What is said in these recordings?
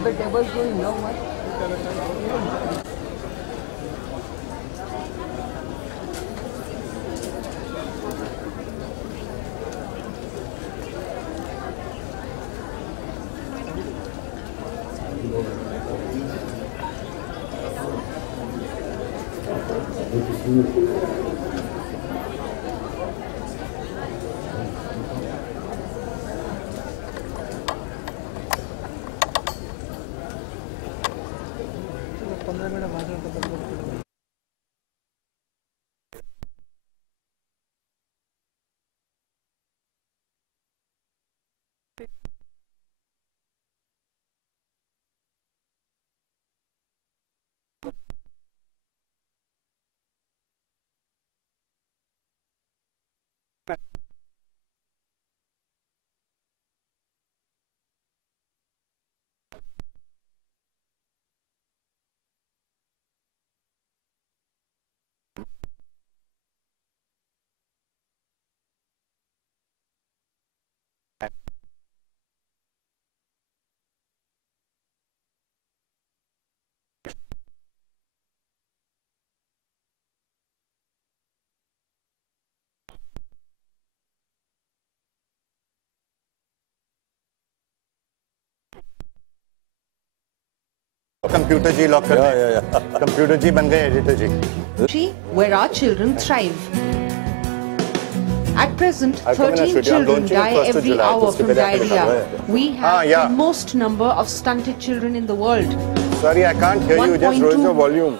Are the tables going long much? Computer ji lock kar de. Computer ji ban gaye editor ji. Where our children thrive. At present, 13 children die every hour from diarrhea. We have the most number of stunted children in the world. Sorry, I can't hear you. Just raise your volume.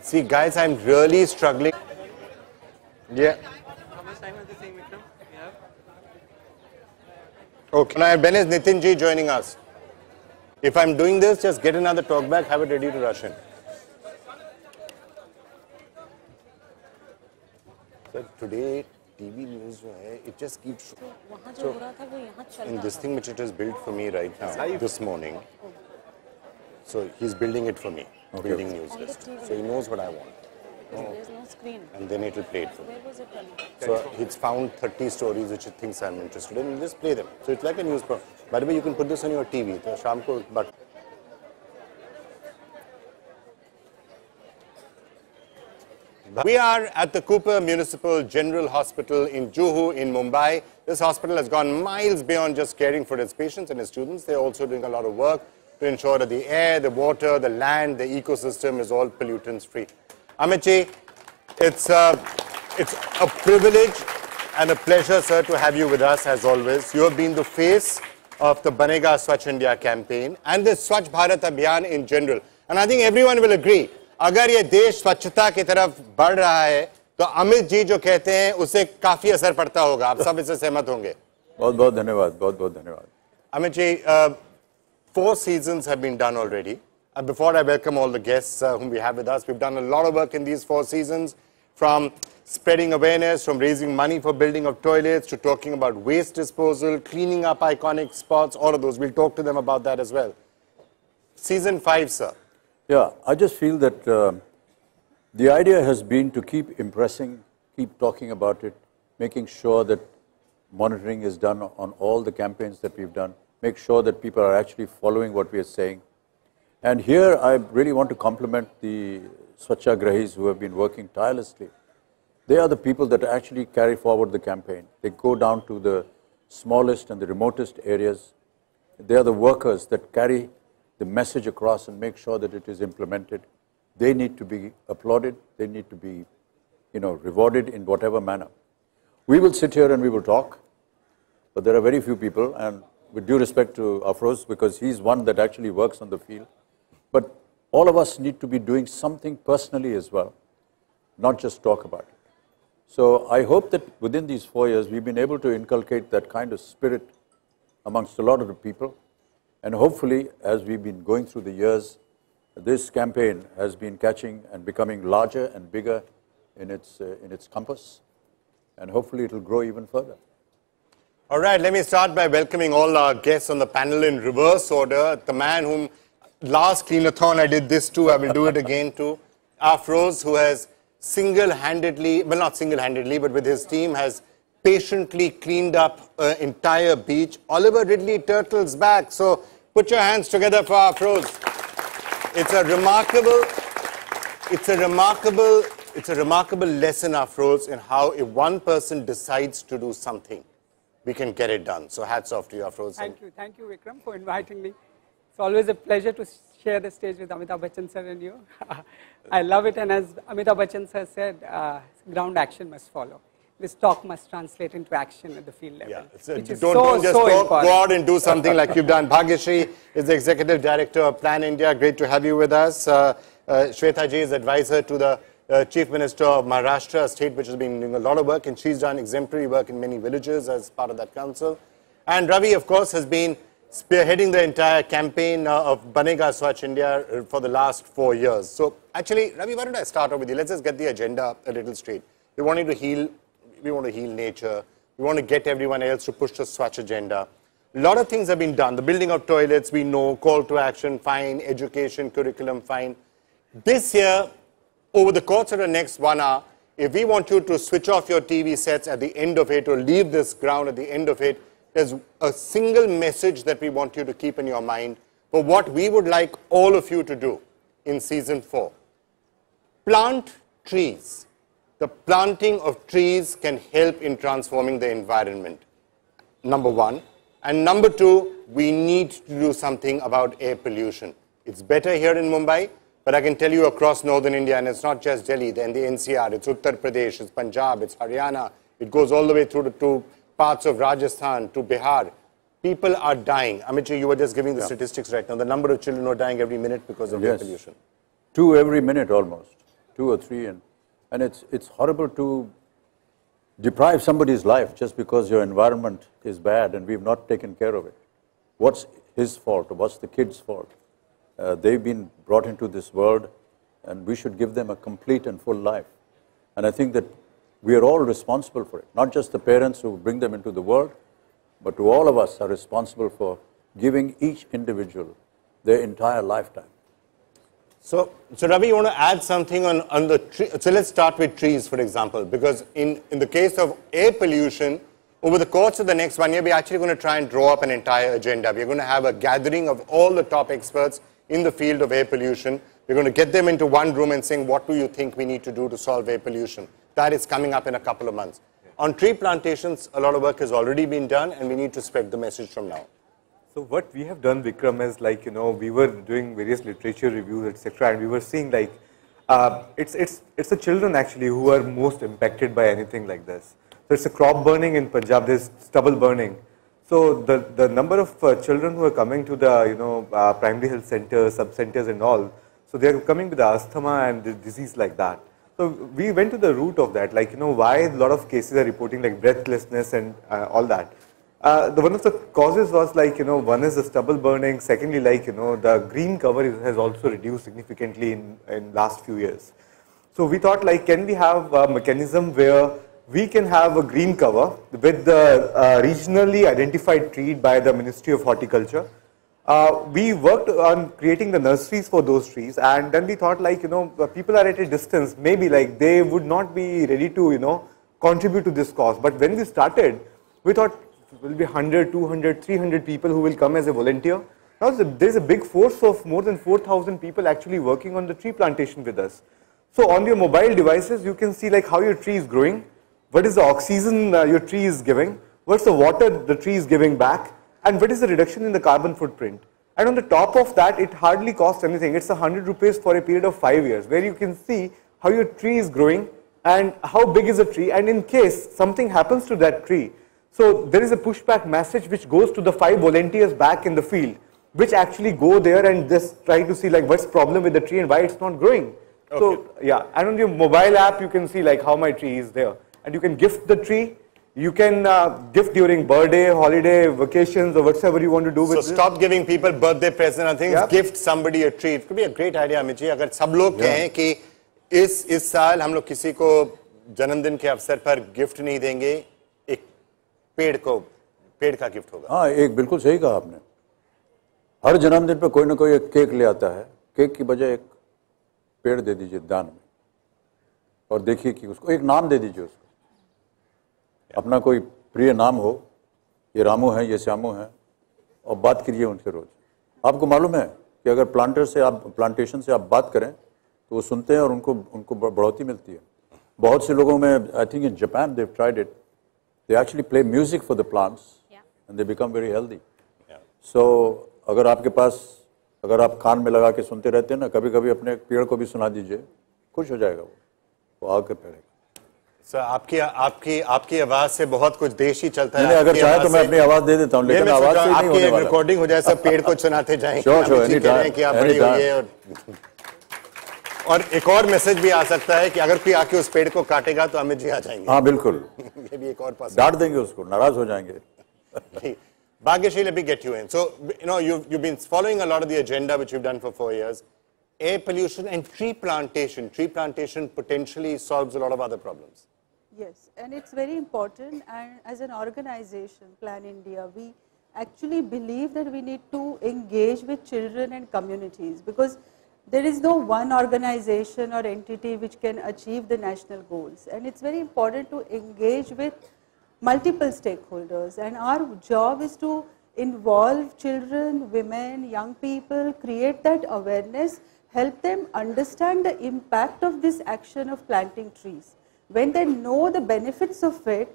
See, guys, I'm really struggling. Yeah. How much time is the same, Vikram? We have? Okay. Now, Ben is Nitin ji joining us. If I'm doing this, just get another talk back, have it ready to rush in. Sir, today, TV news, it just keeps... So, in this thing which it has built for me right now, this morning, so he's building it for me, building news list. So he knows what I want. There's no screen. And then it will play it for me. Where was it running? So he's found 30 stories which he thinks I'm interested in, and just play them. So it's like a news program. By the way, you can put this on your TV. We are at the Cooper Municipal General Hospital in Juhu in Mumbai. This hospital has gone miles beyond just caring for its patients and its students. They're also doing a lot of work to ensure that the air, the water, the land, the ecosystem is all pollutants free. Amit ji, it's a privilege and a pleasure, sir, to have you with us as always. You have been the face of the BANEGA SWACHH India campaign and the Swachh Bharat Abhiyan in general. And I think everyone will agree, अगर ये देश स्वच्छता की तरफ बढ़ रहा है, तो अमित जी जो कहते हैं, उससे काफी असर पड़ता होगा. आप सब इससे सहमत होंगे. बहुत-बहुत धन्यवाद, बहुत-बहुत धन्यवाद. Amit ji, 4 seasons have been done already. Before I welcome all the guests whom we have with us, we've done a lot of work in these 4 seasons, from spreading awareness, from raising money for building of toilets, to talking about waste disposal, cleaning up iconic spots, all of those. We'll talk to them about that as well. Season 5, sir. Yeah, I just feel that the idea has been to keep impressing, keep talking about it, making sure that monitoring is done on all the campaigns that we've done, make sure that people are actually following what we are saying. And here I really want to compliment the Swachhagrahis who have been working tirelessly. They are the people that actually carry forward the campaign. They go down to the smallest and the remotest areas. They are the workers that carry the message across and make sure that it is implemented. They need to be applauded. They need to be, rewarded in whatever manner. We will sit here and we will talk, but there are very few people, and with due respect to Afroz, because he's one that actually works on the field, but all of us need to be doing something personally as well, not just talk about it. So I hope that within these 4 years, we've been able to inculcate that kind of spirit amongst a lot of the people. And hopefully, as we've been going through the years, this campaign has been catching and becoming larger and bigger in its compass. And hopefully, it will grow even further. All right, let me start by welcoming all our guests on the panel in reverse order. The man whom last cleanathon I did this to, I will do it again to. Afroz, who has single-handedly, well, not single-handedly, but with his team, has patiently cleaned up an entire beach. Oliver Ridley Turtle's back. So put your hands together for our Afroz. It's a remarkable lesson, Afroz, in how if one person decides to do something, we can get it done. So hats off to you, Afroz. Thank you, Vikram, for inviting me. It's always a pleasure to share the stage with Amitabh Bachchan sir and you. I love it, and as Amitabh Bachchan sir said, ground action must follow. This talk must translate into action at the field level. Yeah, don't just go out and do something like you've done. Bhagyashree is the Executive Director of Plan India. Great to have you with us. Shweta ji is advisor to the Chief Minister of Maharashtra, a state which has been doing a lot of work, and she's done exemplary work in many villages as part of that council. And Ravi, of course, has been spearheading the entire campaign of BANEGA SWACHH India for the last 4 years. So actually, Ravi, why don't I start off with you? Let's just get the agenda a little straight. We want to heal nature. We want to get everyone else to push the Swachh agenda. A lot of things have been done. The building of toilets, we know, call to action, fine, education, curriculum, fine. This year, over the course of the next 1 hour, if we want you to switch off your TV sets at the end of it or leave this ground at the end of it, there's a single message that we want you to keep in your mind for what we would like all of you to do in season 4. Plant trees. The planting of trees can help in transforming the environment, number 1. And number 2, we need to do something about air pollution. It's better here in Mumbai, but I can tell you across northern India, and it's not just Delhi, then the NCR, it's Uttar Pradesh, it's Punjab, it's Haryana, it goes all the way through to parts of Rajasthan, to Bihar. People are dying. Amit, you were just giving the statistics right now. The number of children who are dying every minute because of air pollution. 2 every minute almost, 2 or 3. And it's horrible to deprive somebody's life just because your environment is bad and we've not taken care of it. What's his fault or what's the kid's fault? They've been brought into this world and we should give them a complete and full life. And I think that we are all responsible for it. Not just the parents who bring them into the world, but to all of us are responsible for giving each individual their entire lifetime. So Ravi, you want to add something on the tree? So let's start with trees, for example, because in the case of air pollution, over the course of the next 1 year, we're actually going to try and draw up an entire agenda. We're going to have a gathering of all the top experts in the field of air pollution. We're going to get them into one room and saying, what do you think we need to do to solve air pollution? That is coming up in a couple of months. On tree plantations, a lot of work has already been done, and we need to spread the message from now. So what we have done, Vikram, is like, we were doing various literature reviews, etc., and we were seeing like, it's the children actually who are most impacted by anything like this. So it's a crop burning in Punjab, there's stubble burning. So the number of children who are coming to the, primary health centers, sub-centers and all, so they're coming with asthma and disease like that. So we went to the root of that, like, why a lot of cases are reporting like breathlessness and all that. One of the causes was like, one is the stubble burning. Secondly, like, the green cover has also reduced significantly in last few years. So we thought like, can we have a mechanism where we can have a green cover with the regionally identified tree by the Ministry of Horticulture. We worked on creating the nurseries for those trees, and then we thought like, people are at a distance, maybe like they would not be ready to, contribute to this cause. But when we started, we thought, will be 100, 200, 300 people who will come as a volunteer. Now there's a big force of more than 4,000 people actually working on the tree plantation with us. So on your mobile devices, you can see like how your tree is growing, what is the oxygen your tree is giving, what's the water the tree is giving back, and what is the reduction in the carbon footprint. And on the top of that, it hardly costs anything. It's 100 rupees for a period of 5 years, where you can see how your tree is growing and how big is the tree, and in case something happens to that tree, so there is a pushback message which goes to the 5 volunteers back in the field, which actually go there and just try to see like what's the problem with the tree and why it's not growing. Okay. So yeah, and on your mobile app you can see like how my tree is there, and you can gift the tree. You can gift during birthday, holiday, vacations, or whatever you want to do with it. So stop giving people birthday presents and things. Yep. Gift somebody a tree. It could be a great idea, Amit ji. अगर सब लोग कहें कि इस साल हम लोग किसी को जन्मदिन के अवसर पर गिफ्ट नहीं देंगे, पेड़ का गिफ्ट होगा। हाँ, एक बिल्कुल सही कहा आपने। हर जन्मदिन पे कोई ना कोई एक केक ले आता है, केक की बजाय एक पेड़ दे दीजिए दान में, और देखिए कि उसको एक नाम दे दीजिए उसको। अपना कोई प्रिय नाम हो, ये रामू है, ये श्यामू है, और बात करिए उनसे रोज। आपको मालूम है कि अगर प्लांटेशन से आप बात करें तो वो सुनते हैं और उनको बढ़ोतरी मिलती है। बहुत से लोगों में, I think in Japan they have tried it, they actually play music for the plants and they become very healthy. So अगर आपके पास, अगर आप कान में लगा के सुनते रहते हैं ना, कभी कभी अपने पेड़ को भी सुना दीजिए, खुश हो जाएगा वो आके पेड़ेगा। सर आपकी आवाज से बहुत कुछ देश ही चलता है। अगर चाहे तो मैं अपनी आवाज दे देता हूँ, लेकिन आवाज से नहीं होने वाला। रिकॉर्डिंग हो जाए, सब पेड़ को सुनाते जाएं कि आप बड़ी हुई है। और एक और मैसेज भी आ सकता है कि अगर कोई आके उस पेड़ को काटेगा तो अमित जी आ जाएंगे। हाँ बिल्कुल, ये भी एक और डांट देंगे उसको, नाराज हो जाएंगे। Bhagyashree, let me get you in. So, you've been following a lot of the agenda which you've done for 4 years. Air pollution and tree plantation. Tree plantation potentially solves a lot of other problems. Yes, and it's very important. And as an organization, Plan India, we actually believe that we need to engage with children and communities, because there is no one organization or entity which can achieve the national goals. And it's very important to engage with multiple stakeholders, and our job is to involve children, women, young people, create that awareness, help them understand the impact of this action of planting trees. When they know the benefits of it,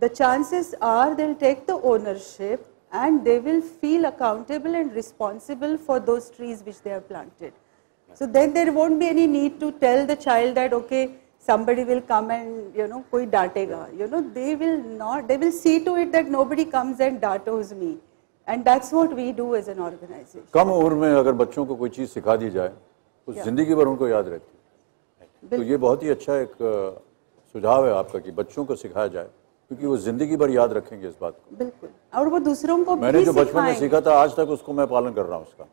the chances are they'll take the ownership and they will feel accountable and responsible for those trees which they have planted. So then there won't be any need to tell the child that, okay, somebody will come and, koi daatega. They will not, they will see to it that nobody comes and datos me. And that's what we do as an organization. कम उम्र में अगर बच्चों को कोई चीज़ सिखा दी जाए तो जिंदगी भर उनको याद रहती है। तो ये बहुत ही अच्छा एक सुझाव है आपका कि बच्चों को सिखाया जाए, क्योंकि वो जिंदगी भर याद रखेंगे इस बात को। बिल्कुल, और वो दूसरों को भी मैंने जो बचपन में सीखा था आज तक उसको मैं पालन कर रहा हूँ उसका।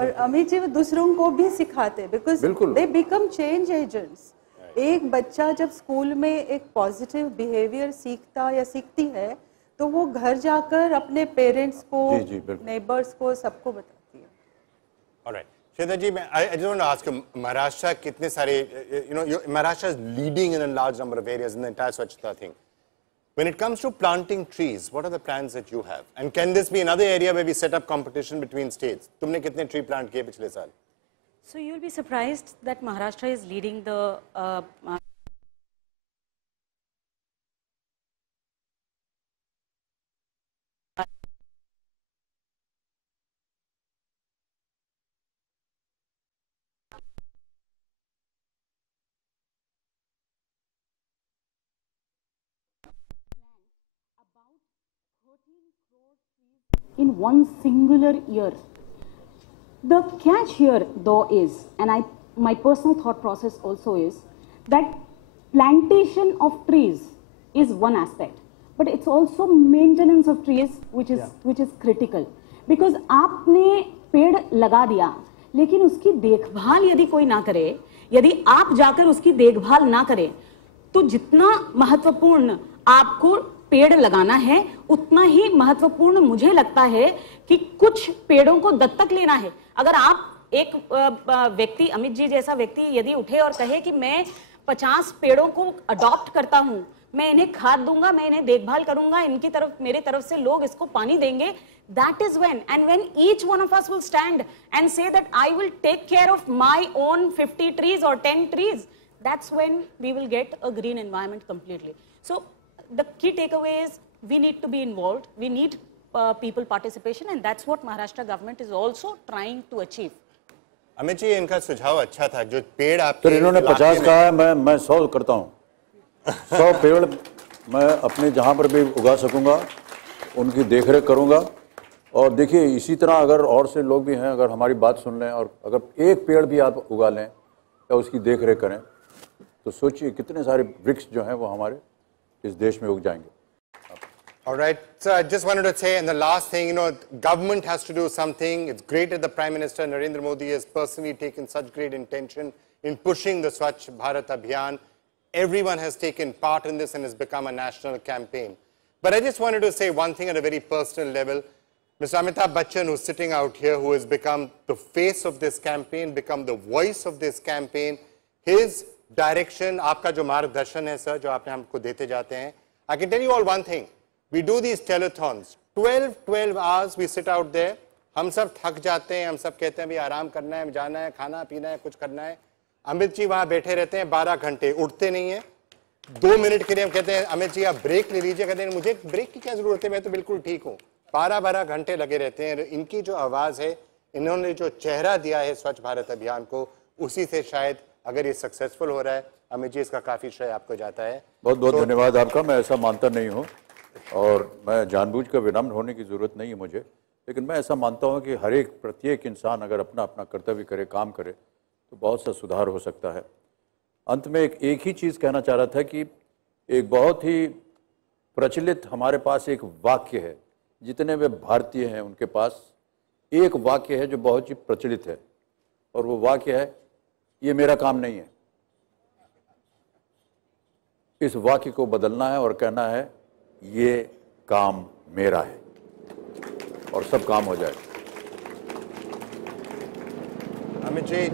और अमित जी वो दूसरों को भी सिखाते हैं, because they become change agents. एक बच्चा जब स्कूल में एक पॉजिटिव बिहेवियर सीखता या सीखती है तो वो घर जाकर अपने पेरेंट्स को, नेबर्स को, सबको बताती है। Alright, Shweta ji, I just want to ask you, Maharashtra कितने सारे, Maharashtra is leading in a large number of areas in the entire Swachhta thing. When it comes to planting trees, what are the plans that you have? And can this be another area where we set up competition between states? तुमने कितने tree plant किए पिछले साल? So you'll be surprised that Maharashtra is leading the in one singular year. The catch here though is, and my personal thought process also is, that plantation of trees is one aspect, but it's also maintenance of trees which is critical. Because आपने पेड़ लगा दिया लेकिन उसकी देखभाल यदि कोई ना करे, यदि आप जाकर उसकी देखभाल ना करें, तो जितना महत्वपूर्ण आपको पेड़ लगाना है उतना ही महत्वपूर्ण मुझे लगता है कि कुछ पेड़ों को दत्तक लेना है। अगर आप एक व्यक्ति, अमित जी जैसा व्यक्ति यदि उठे और कहे कि मैं 50 पेड़ों को अडॉप्ट करता हूं, मैं इन्हें खाद दूंगा, मैं इन्हें देखभाल करूंगा, इनकी तरफ, मेरे तरफ से लोग इसको पानी देंगे, that is when, and when each one of us will stand and say that I will take care of my own 50 trees or 10 trees, that's when we will get a green environment completely. So the key takeaway is we need to be involved, we need people participation, and that's what Maharashtra government is also trying to achieve. Amit ji, इनका सुझाव अच्छा था, जो पेड़ आपके, तो इन्होंने 50 कहा है, मैं 100 करता हूँ। 100 पेड़ मैं अपने जहाँ पर भी उगा सकूँगा उनकी देखरेख करूँगा। और देखिए इसी तरह अगर और से लोग भी हैं, अगर हमारी बात सुन लें और अगर एक पेड़ भी आप उगा लें या उसकी देखरेख करें तो सोचिए कितने सारे वृक्ष जो हैं वो हमारे इस देश में उग जाएंगे। All right, so I just wanted to say, and the last thing, government has to do something. It's great that the Prime Minister Narendra Modi has personally taken such great intention in pushing the Swachh Bharat Abhiyan. Everyone has taken part in this and has become a national campaign. But I just wanted to say one thing at a very personal level. Mr. Amitabh Bachchan, who's sitting out here, who has become the face of this campaign, become the voice of this campaign, his direction, आपका जो मार्गदर्शन है sir, जो आपने हमको देते जाते हैं, I can tell you all one thing. We do these telethons. 12 hours we sit out there. हम सब थक जाते हैं, हम सब कहते हैं भी आराम करना है, जाना है, खाना पीना है, कुछ करना है. अमित जी वहाँ बैठे रहते हैं 12 घंटे, उठते नहीं हैं. 2 मिनट के लिए हम कहते हैं अमित जी आप ब्रेक ले लीजिए. कहते हैं मुझे ब्रेक की क्या जरूरत है, मैं तो बिल्कुल ठीक हूँ. 12 घंटे लगे रहते हैं. इनकी जो आवाज़ है, इन्होंने जो चेहरा दिया है स्वच्छ भारत अभियान को, उसी से शायद अगर ये सक्सेसफुल हो रहा है, अमित जी इसका काफ़ी श्रेय आपको जाता है. बहुत बहुत धन्यवाद आपका. मैं ऐसा मानता नहीं हूँ और मैं जानबूझकर विनम्र होने की ज़रूरत नहीं है मुझे, लेकिन मैं ऐसा मानता हूँ कि हर एक प्रत्येक इंसान अगर अपना अपना कर्तव्य करे, काम करे, तो बहुत सा सुधार हो सकता है. अंत में एक ही चीज़ कहना चाह रहा था कि एक बहुत ही प्रचलित हमारे पास एक वाक्य है, जितने वे भारतीय हैं उनके पास एक वाक्य है जो बहुत ही प्रचलित है, और वो वाक्य है ये मेरा काम नहीं है. इस वाक्य को बदलना है और कहना है ये काम मेरा है, और सब काम हो जाए. अमित जी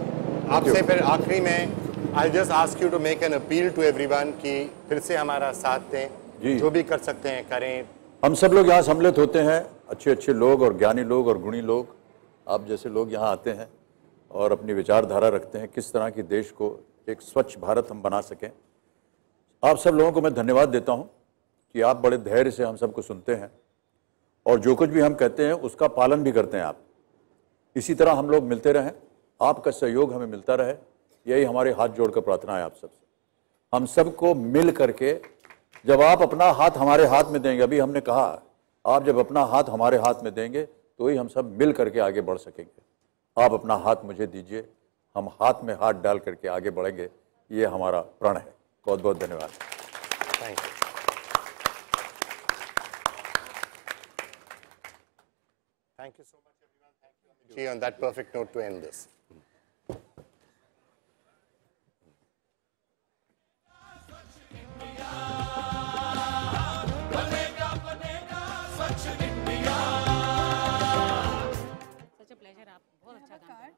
आपसे फिर आखिरी में I'll just ask you to make an appeal to everyone कि फिर से हमारा साथ दें, जो भी कर सकते हैं करें. हम सब लोग यहाँ सम्मिलित होते हैं, अच्छे अच्छे लोग और ज्ञानी लोग और गुणी लोग, आप जैसे लोग यहाँ आते हैं और अपनी विचारधारा रखते हैं किस तरह की देश को एक स्वच्छ भारत हम बना सकें. आप सब लोगों को मैं धन्यवाद देता हूँ कि आप बड़े धैर्य से हम सबको सुनते हैं और जो कुछ भी हम कहते हैं उसका पालन भी करते हैं आप. इसी तरह हम लोग मिलते रहें, आपका सहयोग हमें मिलता रहे, यही हमारे हाथ जोड़कर प्रार्थना है आप सबसे. हम सबको मिल करके जब आप अपना हाथ हमारे हाथ में देंगे, अभी हमने कहा आप जब अपना हाथ हमारे हाथ में देंगे तो ही हम सब मिल करके आगे बढ़ सकेंगे. आप अपना हाथ मुझे दीजिए, हम हाथ में हाथ डाल करके आगे बढ़ेंगे, ये हमारा प्रण है. बहुत बहुत धन्यवाद. Thank you. Thank you so much everyone. Thank you on that perfect note to end this. Such a pleasure. आप बहुत अच्छा काम कर रहे हैं.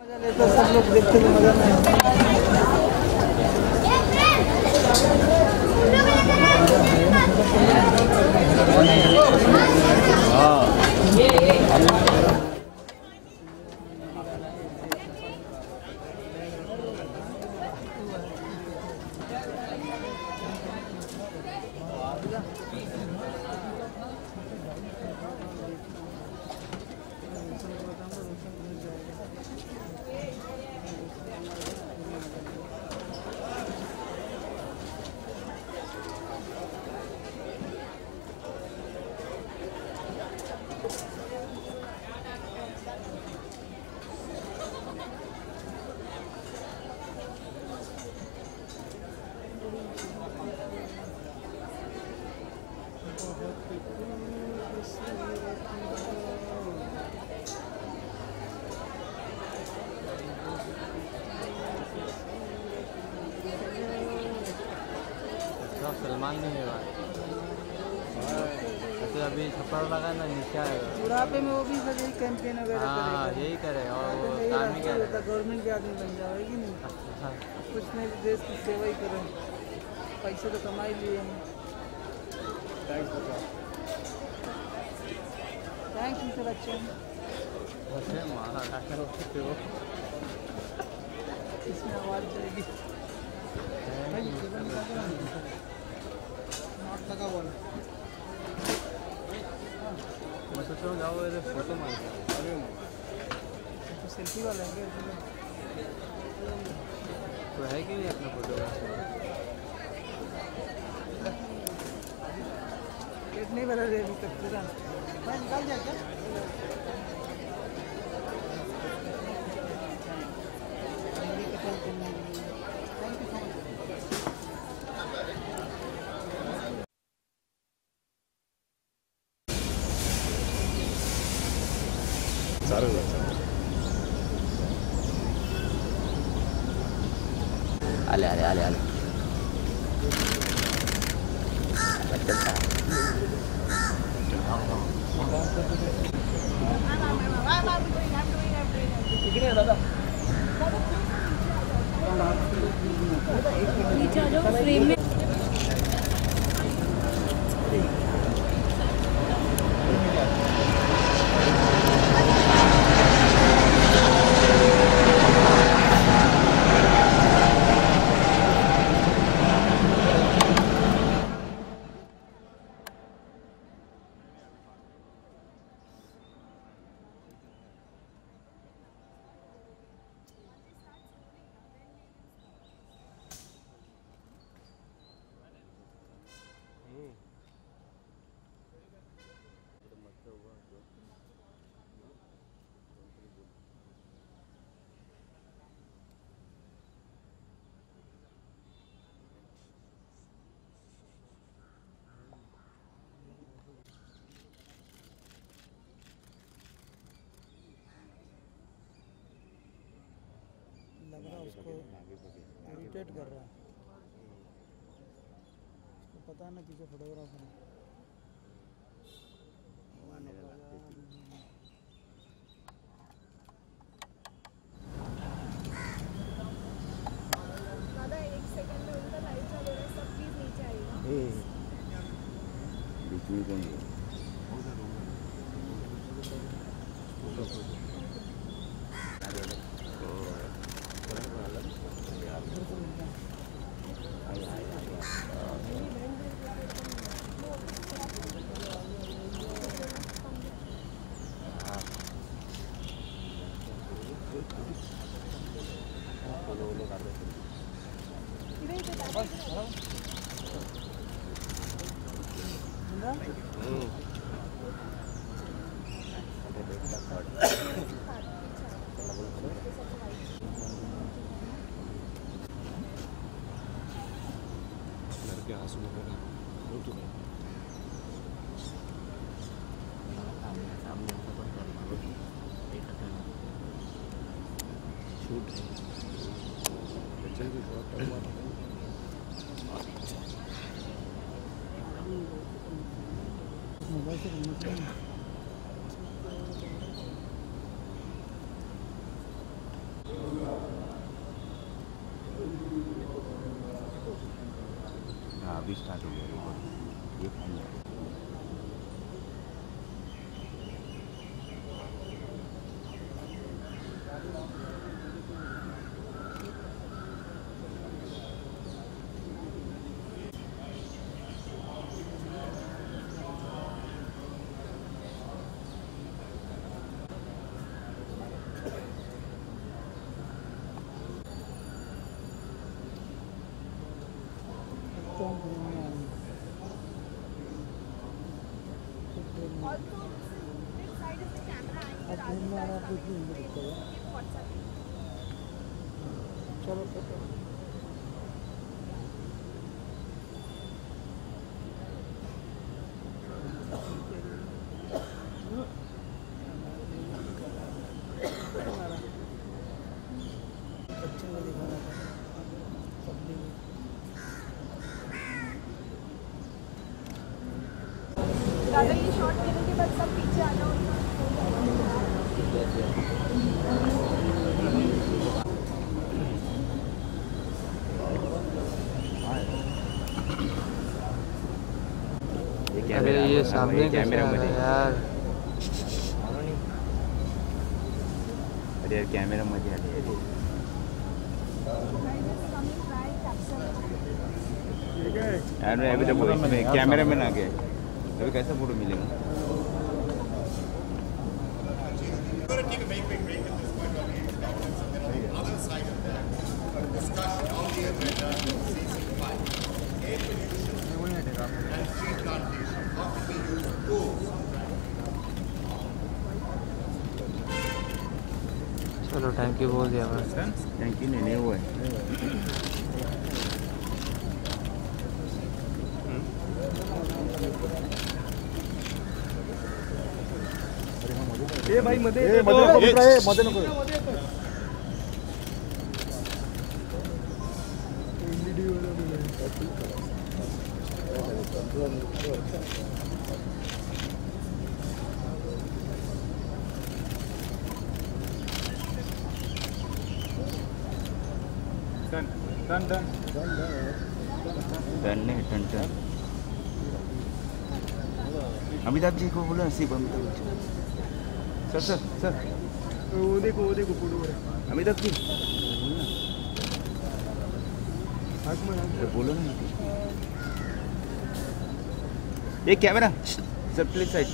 मजा लेते सब लोग देखते हुए मजा सलमान नहीं है बात. जैसे अभी छप्पर लगा ना नीचे आएगा बुढ़ापे में वो भी सर यही कैंपेन वगैरह हाँ यही करे और वो काम ही करे. गवर्नमेंट के आदमी बन जाओ कि नहीं, कुछ नहीं देश की सेवा ही करें, पैसे तो कमा ही लिए हैं. Thanks mister Bachchan. इसमें आवाज़ जाएगी. लगा बोल मैं सोच रहा हूँ जाओ फोटो मार. सेल्फी वाला है क्या? तो है कि नहीं अपना फोटोग्राफ नहीं बता रहे अभी तक पूरा मैं निकाल दिया क्या आले आले आले आले नीचे आ जाओ फ्रेम में लग रहा उसको इरिटेट कर रहा है उसको पता है ना किसे फोटोग्राफर है अभी स्टार्ट हो गया ये फाइन है चलो दादा ये शॉट लेने के बाद सब पीछे आ जाओ अरे ये सामने कैमरा में यार अरे यार कैमरा मध्ये आले यार अभी तो कैमरा में आ गया अभी कैसा फोटो मिलेगा Take a very quick break at this point. On the other side of that discussion चलो थैंक यू बोल दिया बस। थैंक यू नहीं हुआ है। ए भाई मध्ये नको डन नहीं टन टन। अमिताभ जी को बोलो ऐसे Amitabh Bachchan. Sir sir sir वो देखो फोटो अमिताभ जी बोलो ना। ये कैमरा सर प्लीज साइड।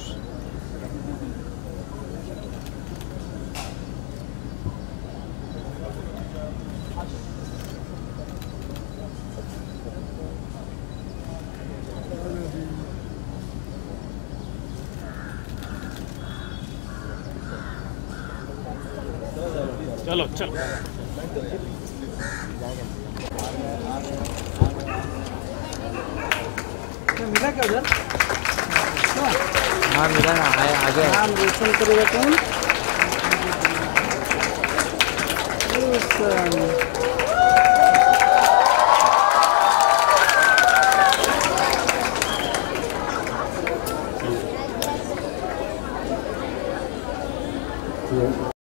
चलो चलो मिला क्या उधर? हाँ मिला ना आ गया। नाम रोशन करेगा कौन?